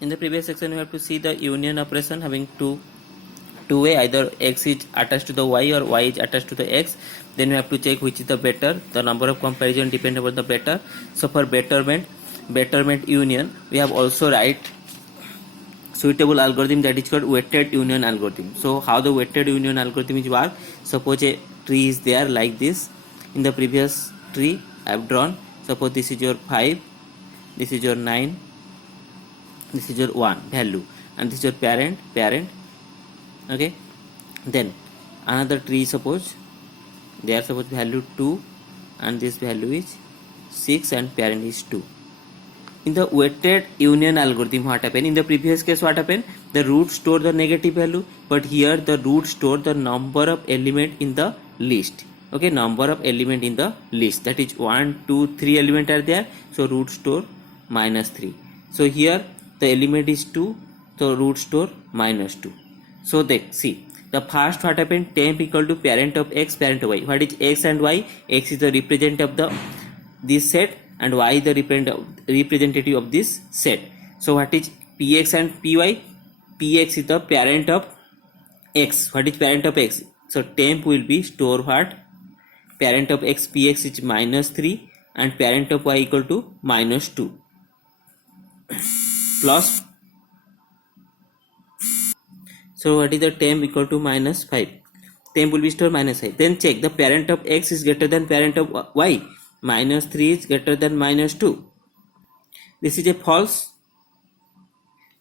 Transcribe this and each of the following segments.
In the previous section, we have to see the union operation having two way, either x is attached to the y or y is attached to the x. Then we have to check which is the better. The number of comparison depend upon the better. So for betterment union, we have also write suitable algorithm that is called weighted union algorithm. So how the weighted union algorithm is work? Suppose a tree is there like this. In the previous tree I have drawn, suppose this is your 5, this is your 9, this is your 1 value, and this is your parent. Okay, then another tree, suppose there suppose value 2 and this value is 6 and parent is 2. In the weighted union algorithm, what happened? In the previous case, what happened? The root store the negative value, but here the root store the number of element in the list. Okay, number of element in the list, that is 1, 2, 3 element are there, so root store -3. So here the element is 2, so root store -2. So they see the first what happened, temp equal to parent of x, parent of y. What is x and y? X is the representative of the this set and y is the representative of this set. So what is px and py? Px is the parent of x. What is parent of x? So temp will be store what? Parent of x px is -3 and parent of y equal to -2 plus. So what is the temp equal to -5? Temp will be store -5. Then check the parent of x is greater than parent of y. -3 is greater than -2. This is a false.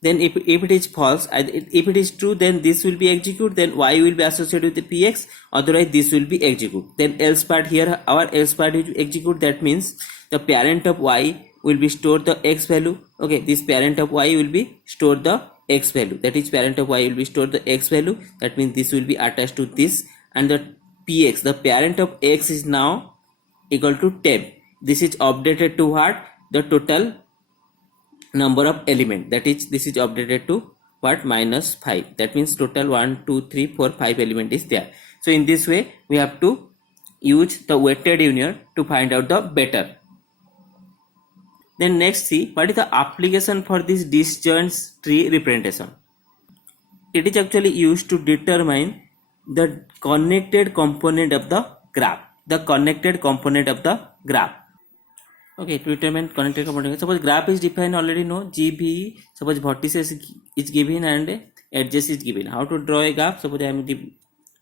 Then if it is false, if it is true, then this will be execute, then y will be associated with the px, otherwise this will be execute. Then else part, here our else part will execute. That means the parent of y will be store the x value. Okay, this parent of y will be store the x value, that is parent of y will be store the x value. That means this will be attached to this, and the px, the parent of x, is now equal to temp. This is updated to what? The total number of element, that is this is updated to what? -5. That means total 1, 2, 3, 4, 5 element is there. So in this way we have to use the weighted union to find out the better. Then next, see what is the application for this disjoint tree representation. It is actually used to determine the connected component of the graph. The connected component of the graph. Okay, to determine connected component. Suppose graph is defined already, know GV. Suppose vertices is given and edges is given. How to draw a graph? Suppose I am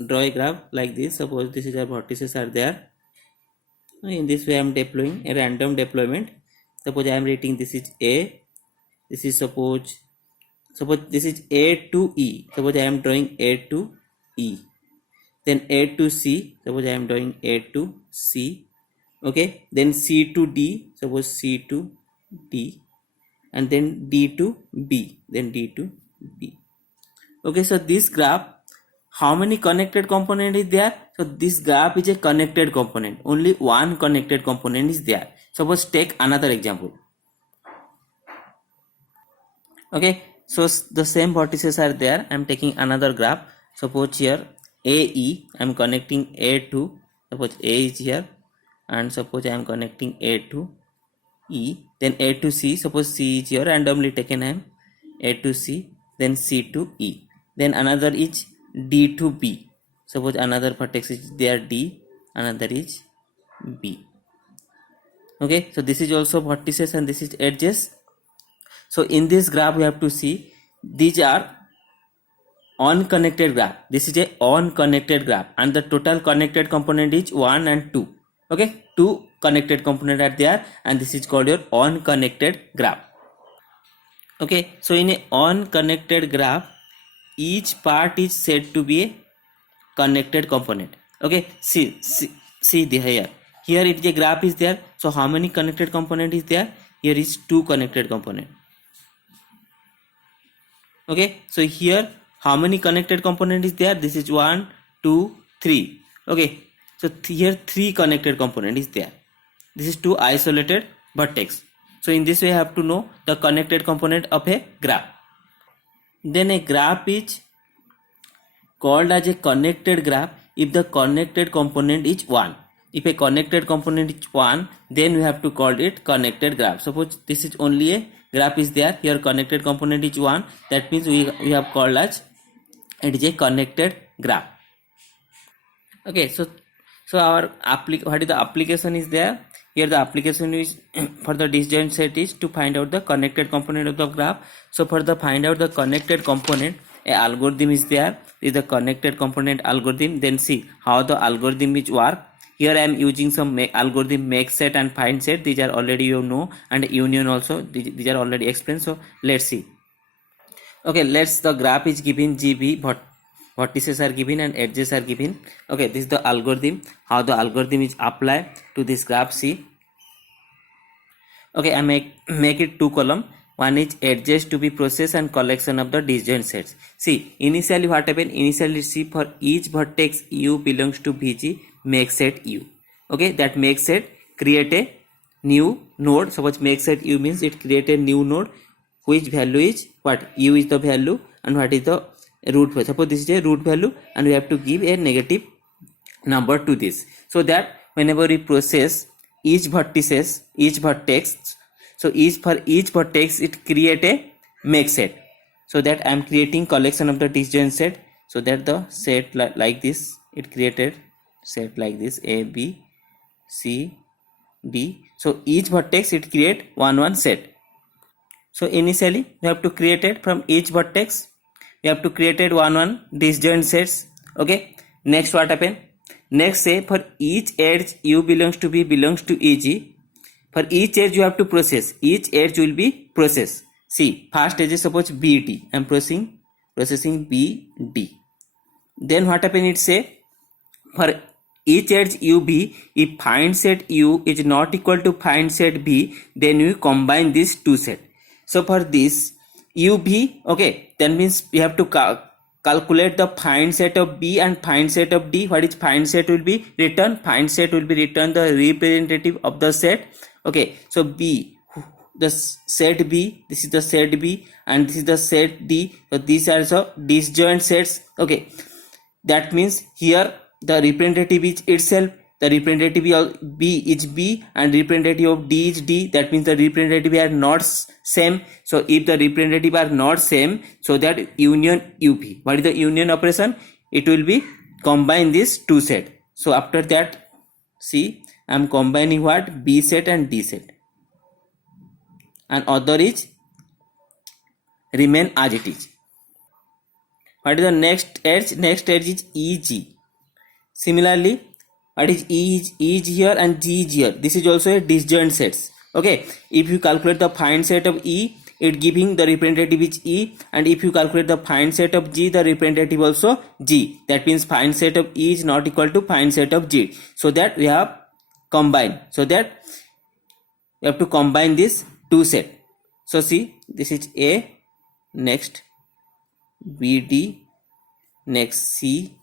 draw a graph like this. Suppose this is our vertices are there. In this way I am deploying a random deployment. Suppose I am writing this is A. This is suppose this is A to E. Suppose I am drawing A to E. Then A to C. Suppose I am drawing A to C. Okay, then C to D, suppose C to D, and then D to B, then D to B. Okay, so this graph, how many connected component is there? So this graph is a connected component. Only one connected component is there. Suppose take another example. Okay, so the same vertices are there. I am taking another graph. Suppose here AE, I am connecting A to, suppose A is here, and suppose I am connecting A to E, then A to C. Suppose C is here, randomly taken I am A to C, then C to E. Then another is D to B. Suppose another vertex is there D, another is B. Okay, so this is also vertices and this is edges. So in this graph we have to see these are unconnected graph. This is a unconnected graph and the total connected component is 1 and 2. Okay, 2 connected component are there and this is called your unconnected graph. Okay, so in a unconnected graph, each part is said to be a connected component. Okay, see here it is a graph is there. So how many connected component is there? Here is 2 connected component. Okay, so here how many connected component is there? This is 1, 2, 3. Okay, so here 3 connected component is there. This is 2 isolated vertex. So in this way I have to know the connected component of a graph. Then a graph is called as a connected graph if the connected component is 1. If a connected component is 1, then we have to call it connected graph. Suppose this is only a graph is there. Here connected component is 1. That means we have called as it is a connected graph. Okay, so our what is the application is there. Here the application is for the disjoint set is to find out the connected component of the graph. So for the find out the connected component, a algorithm is there. Is the connected component algorithm. Then see how the algorithm is work. Here I am using some algorithm make set and find set. These are already you know, and union also. These are already explained. So let's see. Okay, let's the graph is given GB, but vertices are given and edges are given. Okay, this is the algorithm, how the algorithm is applied to this graph. See, okay, I make it 2 column. One is edges to be processed and collection of the disjoint sets. See, initially what happened, initially see for each vertex u belongs to VG, make set u. Okay, that make set create a new node. Suppose make set u means it create a new node which value is what, u is the value and what is the root value. Suppose this is a root value and we have to give a negative number to this, so that whenever we process each vertex, so for each vertex it create a make set, so that I am creating collection of the disjoint set, so that the set like this, it created set like this A B C D. So each vertex it create one set. So initially we have to create it from each vertex, we have to create it one disjoint sets. Okay, next what happen, next say for each edge u belongs to B belongs to EG, for each edge you have to process, each edge will be processed. See, first edge is suppose BD, I am processing BD. Then what happen, it say for each edge UB, if find set U is not equal to find set B, then we combine these two set. So for this UB, okay, that means we have to calculate the find set of B and find set of D. What is find set will be written? Find set will be written the representative of the set. Okay, so B, the set B, this is the set B and this is the set D. So these are also disjoint sets. Okay, that means here the representative is itself, the representative of B is B and representative of D is D. That means the representative are not same. So if the representative are not same, so that union UP. What is the union operation? It will be combine this two set. So after that, see, I am combining what? B set and D set. And other is remain as it is. What is the next edge? Next edge is EG. Similarly, what is E is here and G is here. This is also a disjoint sets. Okay, if you calculate the find set of E, it giving the representative is E, and if you calculate the find set of G, the representative also G. That means find set of E is not equal to find set of G. So that we have combined. So that we have to combine this two set. So see, this is A, next BD, next C,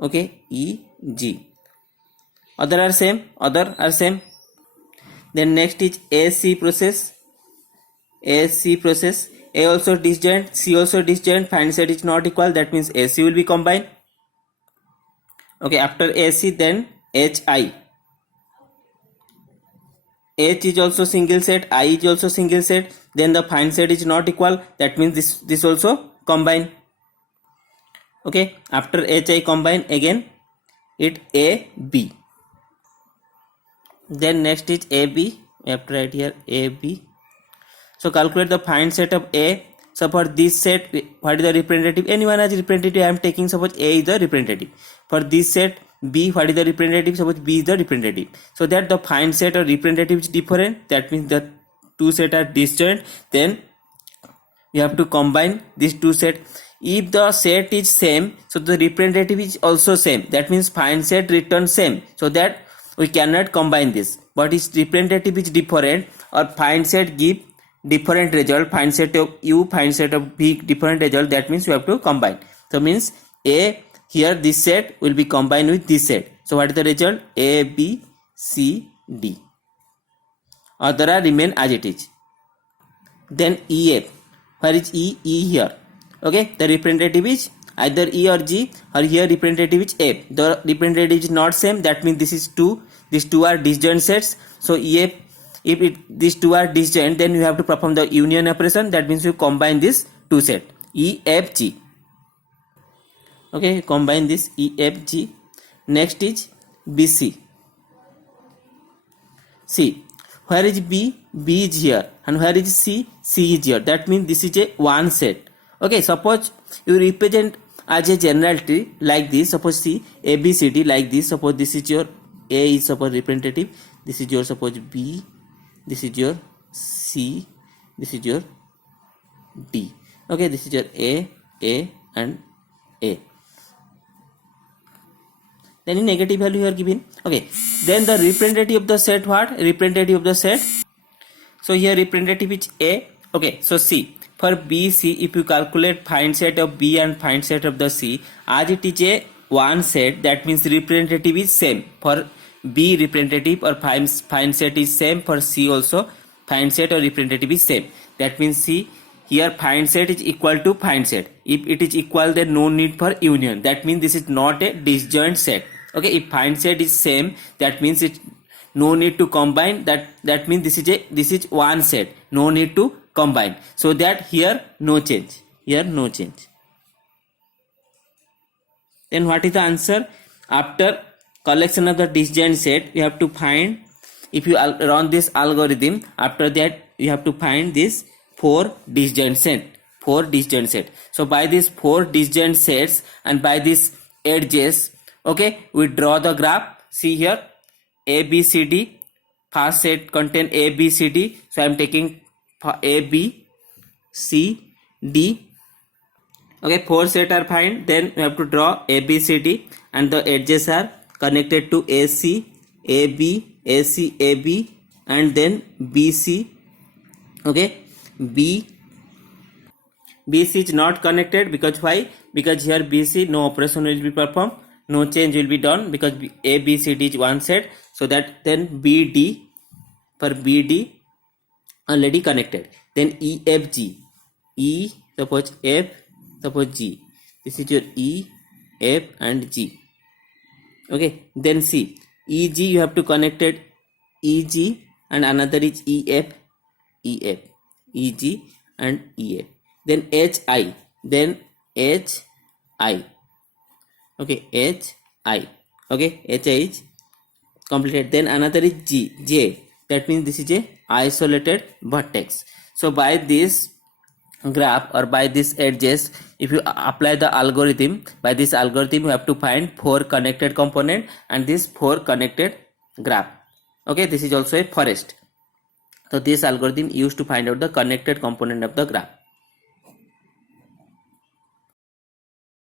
okay, E, G. Other are same. Then next is AC process. A also disjoint, C also disjoint, find set is not equal, that means AC will be combined. Okay, after AC then HI. H is also single set, I is also single set, then the find set is not equal, that means this also combine. Okay, after HI combine again it AB. Then next is AB, we have to write here AB. So calculate the find set of A. So for this set, what is the representative? Anyone as representative, I am taking suppose A is the representative. For this set B, what is the representative? Suppose B is the representative. So that the find set or representative is different, that means the two set are disjoint. Then you have to combine these two set. If the set is same, so the representative is also same, that means find set return same, so that we cannot combine this. But its representative is different or find set give different result, find set of U, find set of B different result, that means we have to combine. So means A, here this set will be combined with this set. So what is the result? A, B, C, D. Other are remain as it is. Then EF, where is E? E here. Okay, the representative is either E or G, or here representative is F. The representative is not same, that means this is 2. These two are disjoint sets. So EF if these two are disjoint, then you have to perform the union operation. That means you combine this two set E, F, G. Okay, combine this E, F, G. Next is B, C. C. Where is B? B is here. And where is C? C is here. That means this is a one set. Okay, suppose you represent as a general tree like this. Suppose C, A, B, C, D like this. Suppose this is your A is suppose representative. This is your suppose B. This is your C. This is your D. Okay, this is your A and A. Then in negative value you are given. Okay, then the representative of the set what? Representative of the set. So here representative is A. Okay, so C. For B, C, if you calculate find set of B and find set of the C, as it is a one set, that means representative is same. For B representative or find set is same. For C also find set or representative is same. That means C here find set is equal to find set. If it is equal, then no need for union. That means this is not a disjoint set. Okay, if find set is same, that means it no need to combine. That means this is one set. No need to combine. So that here no change. Here no change. Then what is the answer? After collection of the disjoint set, you have to find. If you run this algorithm, after that you have to find this 4 disjoint set. 4 disjoint set. So by these 4 disjoint sets and by these edges, okay, we draw the graph. See here, A, B, C, D. First set contain A, B, C, D. So I am taking A, B, C, D. Okay, 4 set are fine. Then we have to draw A, B, C, D, and the edges are connected to AC, AB, AC, AB, and then BC. Okay, BC is not connected because why? Because here BC no operation will be performed. No change will be done because A, B, C, D is one set. So that then BD, for BD already connected. Then E, F, G. E, suppose F, suppose G. This is your E, F and G. Okay. Then C. EG you have to connect it EG and another is EF, EF, EG and EF. Then HI. Then HI. Okay, HI. Okay, HI is completed. Then another is J. That means this is a isolated vertex. So by this graph or by this edges, if you apply the algorithm, by this algorithm you have to find 4 connected component and this 4 connected graph. Okay, this is also a forest. So this algorithm used to find out the connected component of the graph.